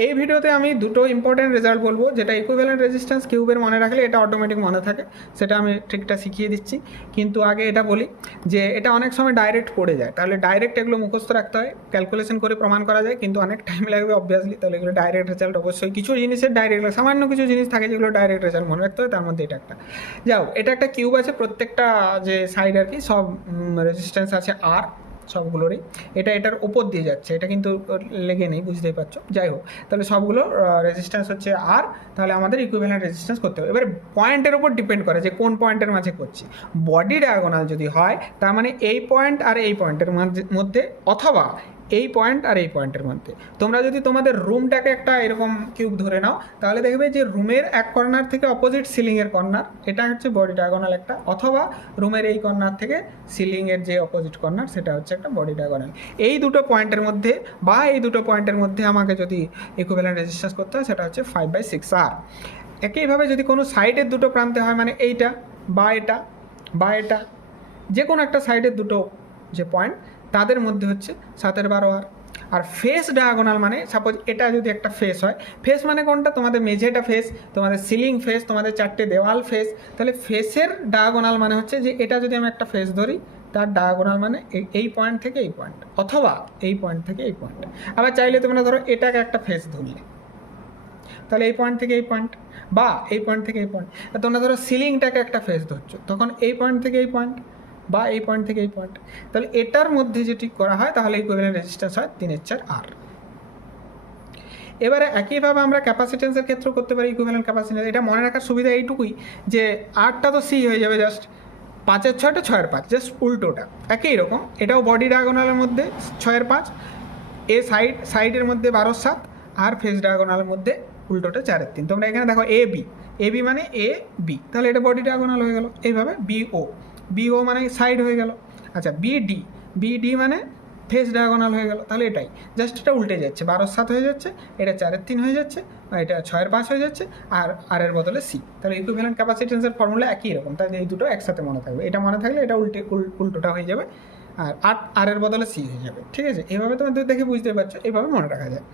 এই ভিডিওতে আমি দুটো ইম্পর্টেন্ট রেজাল্ট বলবো, যেটা ইকুইভ্যালেন্ট রেজিস্ট্যান্স কিউবের মনে রাখলে এটা অটোমেটিক মনে থাকে, সেটা আমি ট্রিকটা শিখিয়ে দিচ্ছি। কিন্তু আগে এটা বলি যে এটা অনেক সময় ডাইরেক্ট পড়ে যায়, তাহলে ডাইরেক্ট এগুলো মুখস্থ রাখতে হয়, ক্যালকুলেশন করে প্রমাণ করা যায়, কিন্তু অনেক টাইম লাগবে অবভিয়াসলি। তাহলে এগুলো ডাইরেক্ট রেজাল্ট অবশ্যই, কিছু জিনিসের ডাইরেক্ট, সামান্য কিছু জিনিস থাকে যেগুলো ডাইরেক্ট রেজাল্ট মনে রাখতে হয়, তার মধ্যে এটা একটা। যাও, এটা একটা কিউব আছে, প্রত্যেকটা যে সাইড আর কি সব রেজিস্ট্যান্স আছে আর সবগুলোরই, এটা এটার ওপর দিয়ে যাচ্ছে, এটা কিন্তু লেগে নেই, বুঝতেই পারছো। যাই হোক, তাহলে সবগুলো রেজিস্ট্যান্স হচ্ছে আর, তাহলে আমাদের ইকুইভ্যালেন্ট রেজিস্ট্যান্স করতে হবে। এবার পয়েন্টের উপর ডিপেন্ড করে যে কোন পয়েন্টের মাঝে করছি। বডি ডায়াগোনাল যদি হয়, তার মানে এই পয়েন্ট আর এই পয়েন্টের মধ্যে, অথবা এই পয়েন্ট আর এই পয়েন্টের মধ্যে। তোমরা যদি তোমাদের রুমটাকে একটা এরকম কিউব ধরে নাও, তাহলে দেখবে যে রুমের এক কর্নার থেকে অপোজিট সিলিংয়ের কর্নার, এটা হচ্ছে বডি ডায়াগোনাল একটা, অথবা রুমের এই কর্নার থেকে সিলিংয়ের যে অপোজিট কর্নার, সেটা হচ্ছে একটা বডি ডায়াগোনাল। এই দুটো পয়েন্টের মধ্যে বা এই দুটো পয়েন্টের মধ্যে আমাকে যদি ইকুইভ্যালেন্ট রেজিস্ট্যান্স করতে হয়, সেটা হচ্ছে 5/6R। একইভাবে যদি কোনো সাইডের দুটো প্রান্তে হয়, মানে এইটা বা এটা বা এটা, যে কোনো একটা সাইডের দুটো যে পয়েন্ট, তাদের মধ্যে হচ্ছে 7/12R। আর ফেস ডায়াগোনাল মানে, সাপোজ এটা যদি একটা ফেস হয়, ফেস মানে কোনটা, তোমাদের মেঝেটা ফেস, তোমাদের সিলিং ফেস, তোমাদের চারটে দেওয়াল ফেস, তাহলে ফেসের ডায়াগোনাল মানে হচ্ছে যে এটা যদি আমি একটা ফেস ধরি, তার ডায়াগোনাল মানে এই পয়েন্ট থেকে এই পয়েন্ট, অথবা এই পয়েন্ট থেকে এই পয়েন্ট। আবার চাইলে তোমরা ধরো এটাকে একটা ফেস ধরলে, তাহলে এই পয়েন্ট থেকে এই পয়েন্ট, বা এই পয়েন্ট থেকে এই পয়েন্ট। তোমরা ধরো সিলিংটাকে একটা ফেস ধরছো, তখন এই পয়েন্ট থেকে এই পয়েন্ট, বা এই পয়েন্ট থেকে এই পয়েন্ট। তাহলে এটার মধ্যে যেটি করা হয়, তাহলে ইকুইভ্যালেন্ট রেজিস্ট্যান্স হয় 3/4R। এবারে একইভাবে আমরা ক্যাপাসিটেন্সের ক্ষেত্রেও করতে পারি ইকুইভ্যালেন্ট ক্যাপাসিটেন্স। এটা মনে রাখার সুবিধা এইটুকুই যে আরটা তো সি হয়ে যাবে, জাস্ট 5/6টা 6/5, জাস্ট উল্টোটা একই রকম। এটাও বডি ডায়াগোনালের মধ্যে 6/5, এ সাইডের মধ্যে 12/7, আর ফেস ডায়াগোনালের মধ্যে উল্টোটা 4/3। তোমরা এখানে দেখো এ বি মানে এ বি, তাহলে এটা বডি ডায়াগোনাল হয়ে গেল। এইভাবে বিও মানে সাইড হয়ে গেল। আচ্ছা, বিডি মানে ফেস ডায়াগোনাল হয়ে গেল। তাহলে এটাই, জাস্ট এটা উল্টে যাচ্ছে, 12/7 হয়ে যাচ্ছে, এটা 4/3 হয়ে যাচ্ছে, আর এটা 6/5 হয়ে যাচ্ছে, আর এর বদলে সি। তাহলে ইকুইভ্যালেন্ট ক্যাপাসিটেন্সের ফর্মুলা একই রকম, তাহলে এই দুটো একসাথে মনে থাকবে। এটা মনে থাকলে এটা উল্টোটা হয়ে যাবে, আর এর বদলে সি হয়ে যাবে। ঠিক আছে, এইভাবে তোমাদের দেখে বুঝতে পারছো, এইভাবে মনে রাখা যায়।